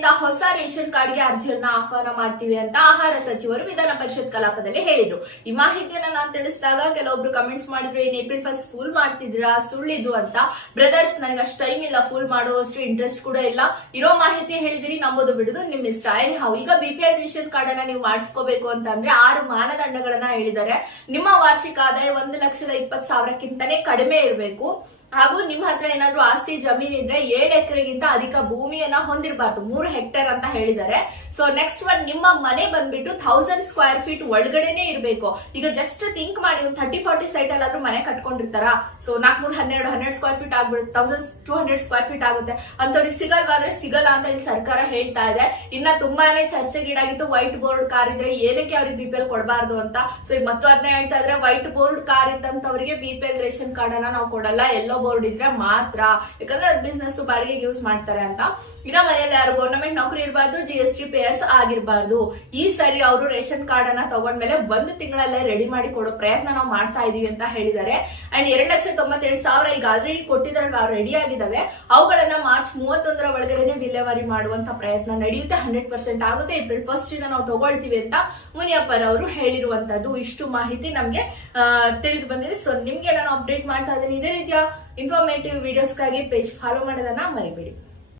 ವತಿಯಿಂದ ಹೊಸ ರೇಷನ್ ಕಾರ್ಡ್ಗೆ ಅರ್ಜಿಯನ್ನ ಆಹ್ವಾನ ಮಾಡ್ತೀವಿ ಅಂತ ಆಹಾರ ಸಚಿವರು ವಿಧಾನ ಪರಿಷತ್ ಕಲಾಪದಲ್ಲಿ ಹೇಳಿದ್ರು. ಈ ಮಾಹಿತಿಯನ್ನ ನಾನು ತಿಳಿಸಿದಾಗ ಕೆಲವೊಬ್ರು ಕಮೆಂಟ್ಸ್ ಮಾಡಿದ್ರು, ಏನ್ ಏಪ್ರಿಲ್ 1 ಫುಲ್ ಮಾಡ್ತಿದ್ದೀರಾ, ಸುಳ್ಳಿದು ಅಂತ. ಬ್ರದರ್ಸ್, ನನಗೆ ಅಷ್ಟು ಟೈಮ್ ಇಲ್ಲ, ಫುಲ್ ಮಾಡುವಷ್ಟು ಇಂಟ್ರೆಸ್ಟ್ ಕೂಡ ಇಲ್ಲ. ಇರೋ ಮಾಹಿತಿ ಹೇಳಿದಿರಿ, ನಂಬೋದು ಬಿಡುದು ನಿಮ್ ಇಷ್ಟ. ಈಗ BPL ರೇಷನ್ ಕಾರ್ಡ್ ಅನ್ನ ನೀವು ಮಾಡಿಸ್ಕೋಬೇಕು ಅಂತಂದ್ರೆ 6 ಮಾನದಂಡಗಳನ್ನ ಹೇಳಿದ್ದಾರೆ. ನಿಮ್ಮ ವಾರ್ಷಿಕ ಆದಾಯ 1,20,000ಕ್ಕಿಂತನೇ ಕಡಿಮೆ ಇರಬೇಕು. ಹಾಗೂ ನಿಮ್ಮ ಹತ್ರ ಏನಾದ್ರೂ ಆಸ್ತಿ ಜಮೀನ್ ಇದ್ರೆ 7 ಎಕರೆಗಿಂತ ಅಧಿಕ ಭೂಮಿಯನ್ನ ಹೊಂದಿರಬಾರ್ದು, 3 ಹೆಕ್ಟೇರ್ ಅಂತ ಹೇಳಿದ್ದಾರೆ. ಸೊ ನೆಕ್ಸ್ಟ್ ಒನ್, ನಿಮ್ಮ ಮನೆ ಬಂದ್ಬಿಟ್ಟು 1000 ಸ್ಕ್ವೇರ್ ಫೀಟ್ ಒಳಗಡೆನೆ ಇರಬೇಕು. ಈಗ ಜಸ್ಟ್ ಥಿಂಕ್ ಮಾಡಿ, ಒಂದು 30-40 ಸೈಟ್ ಅಲ್ಲಾದ್ರೂ ಮನೆ ಕಟ್ಕೊಂಡಿರ್ತಾರ. ಸೊ 400-12 ಸ್ಕ್ವೇರ್ ಫೀಟ್ ಆಗ್ಬಿಡುತ್ತೆ, 1200 ಸ್ಕ್ವೇರ್ ಫೀಟ್ ಆಗುತ್ತೆ. ಅಂತವ್ರಿಗೆ ಸಿಗಲ್ವಾದ್ರೆ ಸಿಗಲ್ಲ ಅಂತ ಇಲ್ಲಿ ಸರ್ಕಾರ ಹೇಳ್ತಾ ಇದೆ. ಇನ್ನ ತುಂಬಾನೇ ಚರ್ಚೆಗೀಡಾಗಿತ್ತು, ವೈಟ್ ಬೋರ್ಡ್ ಕಾರ್ ಇದ್ರೆ ಏನಕ್ಕೆ ಅವ್ರಿಗೆ BPL ಕೊಡಬಾರ್ದು ಅಂತ. ಸೊ ಈಗ ಮತ್ತು ಅದನ್ನ ಹೇಳ್ತಾ ಇದ್ರೆ, ವೈಟ್ ಬೋರ್ಡ್ ಕಾರ್ ಇದ್ದಂತವರಿಗೆ BPL ರೇಷನ್ ಕಾರ್ಡ್ ಅನ್ನ ನಾವು ಕೊಡಲ್ಲ, ಎಲ್ಲೋ ಬೋರ್ಡ್ ಇದ್ರೆ ಮಾತ್ರ, ಯಾಕಂದ್ರೆ ಅದು ಬಿಸ್ನೆಸ್ ಬಾಡಿಗೆಗೆ ಯೂಸ್ ಮಾಡ್ತಾರೆ ಅಂತ. ಇನ್ನ ಮನೆಯಲ್ಲಿ ಯಾರು ಗವರ್ನಮೆಂಟ್ ನೌಕರಿ ಇರಬಾರ್ದು, GST ಪೇಯರ್ಸ್ ಆಗಿರಬಾರ್ದು. ಈ ಸರಿ ಅವರು ರೇಷನ್ ಕಾರ್ಡ್ ಅನ್ನ ತಗೊಂಡ್ಮೇಲೆ 1 ತಿಂಗಳಲ್ಲೇ ರೆಡಿ ಮಾಡಿ ಕೊಡೋ ಪ್ರಯತ್ನ ನಾವು ಮಾಡ್ತಾ ಇದೀವಿ ಅಂತ ಹೇಳಿದ್ದಾರೆ. ಅಂಡ್ 2,97,000 ಈಗ ಆಲ್ರೆಡಿ ಕೊಟ್ಟಿದ್ರಲ್ವ, ರೆಡಿ ಆಗಿದಾವೆ. ಅವುಗಳನ್ನ ಮಾರ್ಚ್ 31ರ ಒಳಗಡೆನೆ ವಿಲೇವಾರಿ ಮಾಡುವಂತ ಪ್ರಯತ್ನ ನಡೆಯುತ್ತೆ. 100% ಆಗುತ್ತೆ. ಏಪ್ರಿಲ್ 1 ಇಂದ ನಾವು ತಗೊಳ್ತೀವಿ ಅಂತ ಮುನಿಯಪ್ಪರ್ ಅವರು ಹೇಳಿರುವಂತದ್ದು. ಇಷ್ಟು ಮಾಹಿತಿ ನಮ್ಗೆ ತಿಳಿದು ಬಂದಿದೆ. ಸೊ ನಿಮ್ಗೆ ನಾನು ಅಪ್ಡೇಟ್ ಮಾಡ್ತಾ ಇದ್ದೀನಿ. ಇದೇ ರೀತಿಯ ಇನ್ಫಾರ್ಮೇಟಿವ್ ವಿಡಿಯೋಸ್ಗಾಗಿ ಪೇಜ್ ಫಾಲೋ ಮಾಡೋದನ್ನ ಮರಿಬೇಡಿ.